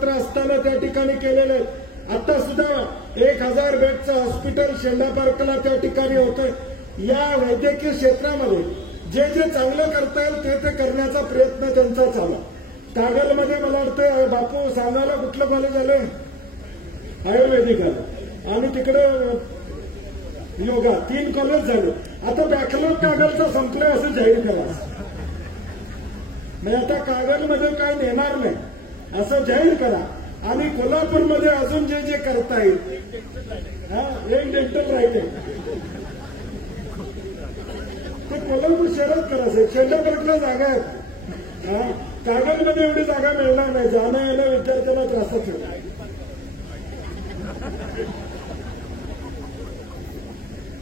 स्वातंत्र्य असताना त्या ठिकाणी केलेले आहेत। आता सुद्धा 1000 बेडचं हॉस्पिटल शेंडा पार्कला त्या ठिकाणी होतं। या वैद्यकीय क्षेत्रामध्ये जे जे चांगलं करता येईल ते करण्याचा प्रयत्न त्यांचा चालू। कागलमध्ये मला वाटतं बापू सांगायला कुठलं कॉलेज आलंय? आयुर्वेदिक आलं आणि तिकडे योगा 3 कॉलेज झाले। आता बॅकलॉग कागलचा संपलाय असं जाहीर करा। म्हणजे आता कागलमध्ये काय नेणार नाही असं जाहीर करा। आणि कोल्हापूरमध्ये अजून जे जे करता येईल एक डेंटल राहिले ते कोल्हापूर शहरात करायचं। शेंडापार्कला जागा आहे, कागलमध्ये एवढी जागा मिळणार नाही। जाणं यायला विद्यार्थ्यांना त्रासच होईल।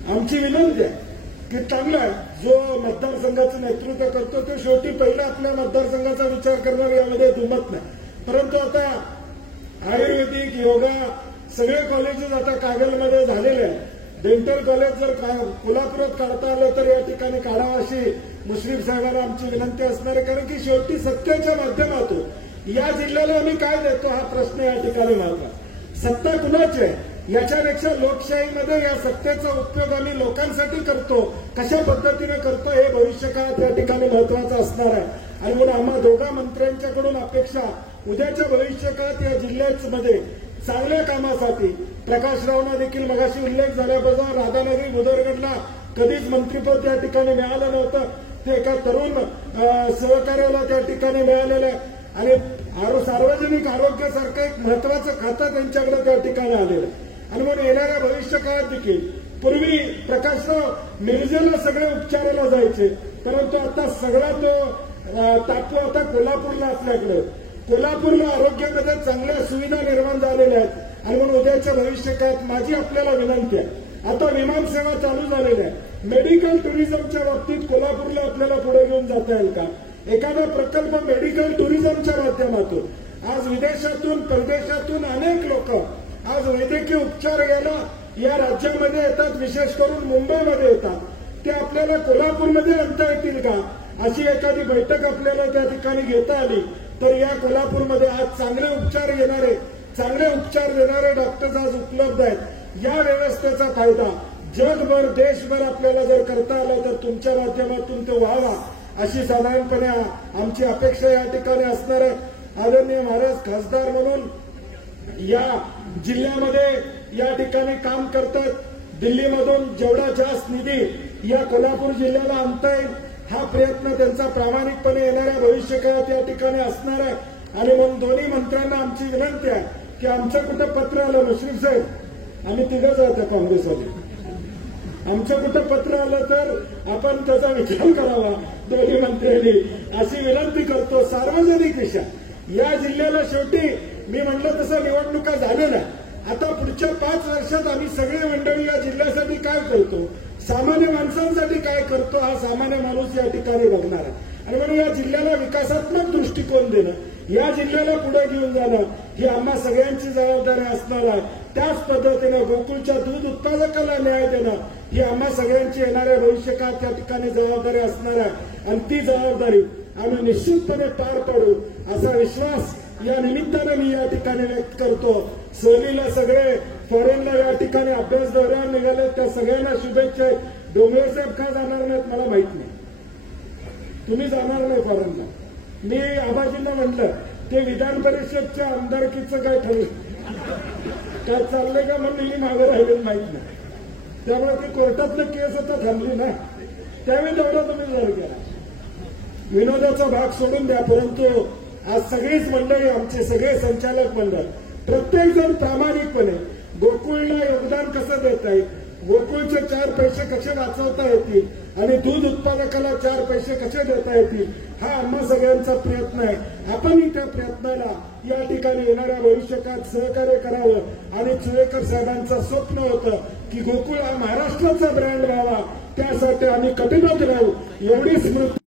आमची विनंती आहे की चांगला जो मतदारसंघाचं नेतृत्व करतो तो शेवटी पहिला आपल्या मतदारसंघाचा विचार करणार यामध्ये दुमत नाही। परंतु आता आयुर्वेदिक योगा सगळे कॉलेजेस आता कागलमध्ये झालेले आहेत। डेंटल कॉलेज जर कोल्हापुरात काढता आलं तर या ठिकाणी काढावं अशी मुश्रीफ साहेबांना आमची विनंती असणार आहे। कारण की शेवटी सत्तेच्या माध्यमातून या जिल्ह्याला आम्ही काय देतो हा प्रश्न या ठिकाणी महत्वाचा। सत्ता कुणाची आहे याच्यापेक्षा लोकशाहीमध्ये या सत्तेचा उपयोग आम्ही लोकांसाठी करतो, कशा पद्धतीने करतो हे भविष्यकाळात या ठिकाणी महत्वाचं असणार आहे। आणि म्हणून आम्हा दोघा मंत्र्यांच्याकडून अपेक्षा उद्याच्या भविष्यकाळात या जिल्ह्यामध्ये चांगल्या कामासाठी प्रकाशरावना देखील मगाशी उल्लेख झाल्याबरोबर राधानगरी बुदरगडला कधीच मंत्रिपद त्या ठिकाणी मिळालं नव्हतं, ते एका तरुण सहकार्याला त्या ठिकाणी मिळालेलं आहे। आणि सार्वजनिक आरोग्यासारखं एक महत्वाचं खातं त्यांच्याकडे त्या ठिकाणी आलेलं आहे। आणि म्हणून येणाऱ्या भविष्यकाळात देखील पूर्वी प्रकाशराव मिरजेला सगळे उपचाराला जायचे, परंतु आता सगळा तो टापू आता कोल्हापूरला असल्याकडे कोल्हापूरला आरोग्यामध्ये चांगल्या सुविधा निर्माण झालेल्या आहेत। आणि म्हणून उद्याच्या भविष्यकाळात माझी आपल्याला विनंती आहे, आता विमान सेवा चालू झालेली आहे, मेडिकल टुरिझमच्या बाबतीत कोल्हापूरला आपल्याला पुढे घेऊन जाता येईल का? एखादा प्रकल्प मेडिकल टुरिझमच्या माध्यमातून आज विदेशातून परदेशातून अनेक लोक आज वैद्यकीय उपचार घ्यायला या राज्यामध्ये येतात, विशेष करून मुंबईमध्ये येतात, ते आपल्याला कोल्हापूरमध्ये आणता येतील का? अशी एखादी बैठक आपल्याला त्या ठिकाणी घेता आली तर या कोल्हापूरमध्ये आज चांगले उपचार घेणारे चांगले उपचार देणारे डॉक्टर्स आज उपलब्ध आहेत। या व्यवस्थेचा फायदा जगभर देशभर आपल्याला जर करता आला तर तुमच्या माध्यमातून तो व्हावा अशी साधारणपणे आमची अपेक्षा या ठिकाणी असणार आहे। आदरणीय महाराज खासदार म्हणून या जिल्ह्यामध्ये या ठिकाणी काम करतात। दिल्लीमधून जेवढा जास्त निधी या कोल्हापूर जिल्ह्याला आणता येईल हा प्रयत्न त्यांचा प्रामाणिकपणे येणाऱ्या भविष्यकाळात या ठिकाणी असणार आहे। आणि म्हणून दोन्ही मंत्र्यांना आमची विनंती आहे की आमचं कुठं पत्र आलं मुश्रीफ साहेब, आम्ही तिघंच आहोत काँग्रेसवाले, आमचं कुठं पत्र आलं तर आपण त्याचा विचार करावा दोन्ही मंत्र्यांनी अशी विनंती करतो। सार्वजनिक दिशा या जिल्ह्याला शेवटी मी म्हटलं तसं निवडणुका झालेल्या, आता पुढच्या 5 वर्षात आम्ही सगळे मंडळी या जिल्ह्यासाठी काय करतो, सामान्य माणसांसाठी काय करतो हा सामान्य माणूस या ठिकाणी बघणार आहे। आणि म्हणून या जिल्ह्याला विकासात्मक दृष्टिकोन देणं, या जिल्ह्याला पुढे घेऊन जाणं ही आम्हा सगळ्यांची जबाबदारी असणार आहे। त्याच पद्धतीनं गोकुळच्या दूध उत्पादकाला न्याय देणं ही आम्हा सगळ्यांची येणाऱ्या भविष्यकाळात त्या ठिकाणी जबाबदारी असणार आहे। आणि ती जबाबदारी आम्ही निश्चितपणे पार पाडू असा विश्वास या निमित्तानं मी या ठिकाणी व्यक्त करतो। सहलीला सगळे फॉरेनला या ठिकाणी अभ्यास दौऱ्यावर निघाले त्या सगळ्यांना शुभेच्छा। डोंगरे साहेब का जाणार नाहीत मला माहित नाही, तुम्ही जाणार नाही फॉरेनला। मी आबाजींना म्हटलं ते विधान परिषदच्या आमदारकीचं काय ठरलं काय चाललंय का म्हणून मी मागे राहिलेलं माहित नाही, त्यामुळे ती कोर्टातलं केस आता थांबली ना, त्यावेळी तेवढा तुम्ही विचार केला। विनोदाचा भाग सोडून द्या, परंतु आज सगळीच मंडळी आमचे सगळे संचालक मंडळ प्रत्येक जण प्रामाणिकपणे गोकुळला योगदान कसं देता येईल, गोकुळचे 4 पैसे कसे वाचवता येतील आणि दूध उत्पादकाला 4 पैसे कसे देता येतील हा आम्हा सगळ्यांचा प्रयत्न आहे। आपणही त्या प्रयत्नाला या ठिकाणी येणाऱ्या भविष्यकाळात सहकार्य करावं। आणि चुवेकर साहेबांचं स्वप्न होतं की गोकुळ हा महाराष्ट्राचा ब्रँड व्हावा, त्यासाठी आम्ही कटिबद्ध राहू एवढी स्मृती